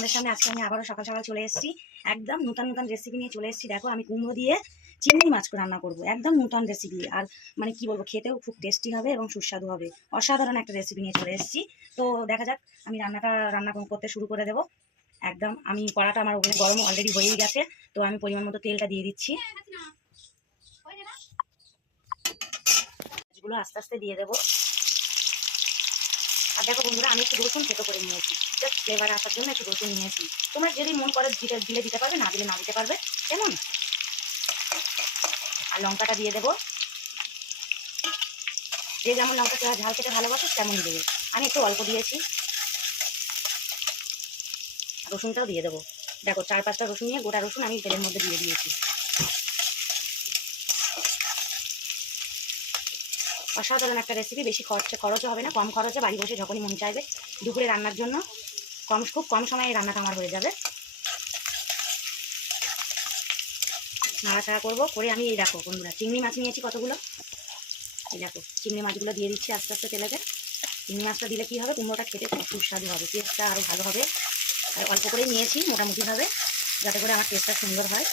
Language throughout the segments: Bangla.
তোমাদের সামনে আজকে আমি আবারও সকাল সকাল চলে এসেছি। একদম নতুন নতুন রেসিপি নিয়ে চলে এসেছি। দেখো আমি কুমড়ো দিয়ে চিংড়ি মাছ রান্না করবো, একদম নতুন রেসিপি। আর মানে কি বলবো, খেতেও খুব টেস্টি হবে এবং সুস্বাদু হবে। অসাধারণ একটা রেসিপি নিয়ে চলে এসেছি। তো দেখা যাক, আমি রান্না করতে শুরু করে দেবো। একদম আমি কড়াটা আমার ওখানে গরম অলরেডি হয়েই গেছে। তো আমি পরিমাণ মতো তেলটা দিয়ে দিচ্ছি। মাছগুলো আস্তে আস্তে দিয়ে দেবো। আর দেখো বন্ধুরা, আমি একটু রসুন থেতো করে নিয়েছি, জাস্ট ফ্লেভার আসার জন্য একটু রসুন নিয়েছি। তোমরা যদি মন করে দিলে দিতে পারবে, না দিলে না দিতে পারবে, কেমন। আর লঙ্কাটা দিয়ে দেবো, যে যেমন লঙ্কা ঝাল খেতে ভালোবাসো তেমনই দেবে। আমি একটু অল্প দিয়েছি। রসুনটাও দিয়ে দেবো। দেখো 4-5টা রসুন নিয়ে গোটা রসুন আমি তেলের মধ্যে দিয়ে দিয়েছি। অসাধারণ একটা রেসিপি, বেশি খরচও হবে না, কম খরচে বাড়ি বসে যখনই মন চাইবে দুপুরে রান্নার জন্য খুব কম সময়ে রান্নাটা আমার হয়ে যাবে। নাড়াচাড়া করবো করে আমি এই দেখো বন্ধুরা, চিংড়ি মাছ নিয়েছি কতগুলো। এই দেখো চিংড়ি মাছগুলো দিয়ে দিচ্ছি আস্তে আস্তে তেলেতে। চিংড়ি মাছটা দিলে কী হবে, কুমড়োটা খেতে খুব সুস্বাদু হবে, টেস্টটা আরও ভালো হবে। আর অল্প করেই নিয়েছি মোটামুটিভাবে, যাতে করে আমার টেস্টটা সুন্দর হয়।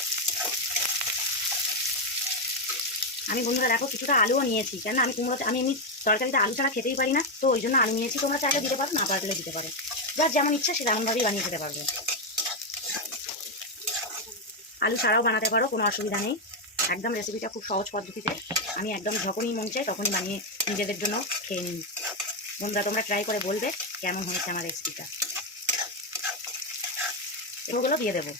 আমি বন্ধুরা দেখো কিছুটা আলুও নিয়েছি, কেন আমি কুমড়োতে আমি এমনি তরকারিতে আলু ছাড়া খেতেই পারি না, তো ওই জন্য আলু নিয়েছি। তোমরা চাইলে দিতে পারো, না পারলে দিতে পারো, যার যেমন ইচ্ছা সে তেমনভাবেই বানিয়ে খেতে পারবে। আলু ছাড়াও বানাতে পারো, কোনো অসুবিধা নেই। একদম রেসিপিটা খুব সহজ পদ্ধতিতে, আমি একদম যখনই মন চাই তখনই বানিয়ে নিজেদের জন্য খেয়ে নিই। বন্ধুরা তোমরা ট্রাই করে বলবে কেমন হয়েছে আমার রেসিপিটা। এগুলো দিয়ে দেবো।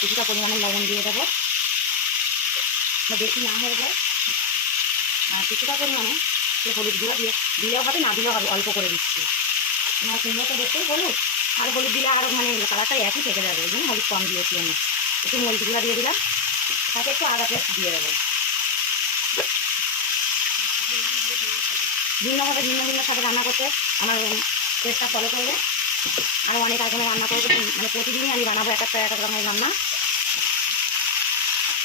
কিছুটা পরিমাণে লবণ দিয়ে দেবো, বেশি না হয়ে যায়। আর কিছুটা পরিমাণে হলুদ গুঁড়ো দিলেও হবে, না দিলেও হবে, অল্প করে দিচ্ছি। আমার কুমড়োটা দেখতেই হলুদ, আর হলুদ দিলে আরও মানে কালারটা একই থেকে যাবে, ওই জন্য হলুদ কম দিয়েছি আমি। একটু মরিচ গুঁড়া দিয়ে দিলাম, তাতে একটু আদা পেস্ট দিয়ে দেবো। ভিন্নভাবে ভিন্ন ভিন্ন সাথে রান্না করতে আমার টেস্টটা ফলো করবে। আরও অনেক আইটেমে রান্না করবো, মানে প্রতিদিনই আমি বানাবো এক এক রকমের রান্না।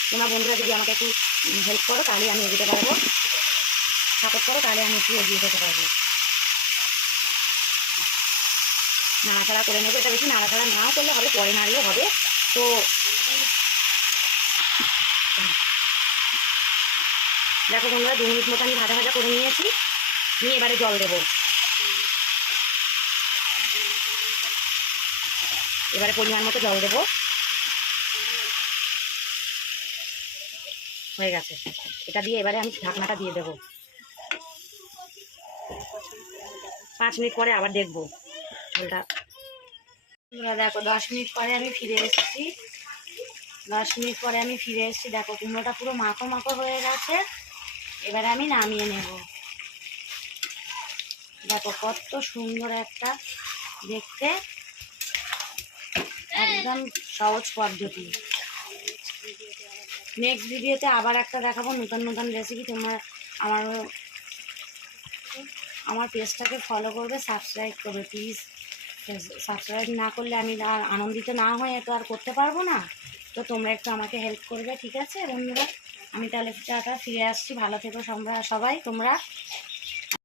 তোমরা বন্ধুরা যদি আমাকে একটু হেল্প করো তাহলে আমি এগোতে পারবো, সাপোর্ট করো তাহলে আমি একটু এগিয়ে যেতে পারবো। নাড়াচাড়া করে নেবো, এটা বেশি নাড়াচাড়া নাও করলে হবে, পরে নাড়লেও হবে। তো দেখো বন্ধুরা 2 মিনিট মতো আমি ভাজা ভাজা করে নিয়েছি, নিয়ে এবারে জল দেবো। এবারে পরিমাণ মতো জল দেবো, হয়ে গেছে। এটা দিয়ে এবারে আমি ঢাকনাটা দিয়ে দেবো। 5 মিনিট পরে আবার দেখবো ঝোলটা। দেখো 10 মিনিট পরে আমি ফিরে এসেছি। 10 মিনিট পরে আমি ফিরে এসেছি। দেখো কুমড়োটা পুরো মাখো মাখো হয়ে গেছে। এবারে আমি নামিয়ে নেব। দেখো কত সুন্দর একটা দেখতে, একদম সহজ পদ্ধতি। নেক্সট ভিডিওতে আবার একটা দেখাবো নতুন নতুন রেসিপি। তোমরা আমার পেজটাকে ফলো করবে, সাবস্ক্রাইব করবে প্লিজ। সাবস্ক্রাইব না করলে আমি আর আনন্দিত না হয়ে তো আর করতে পারবো না। তো তোমরা একটু আমাকে হেল্প করবে, ঠিক আছে বন্ধুরা। আমি তাহলে ফিরে আসছি, ভালো থেকো সবাই তোমরা।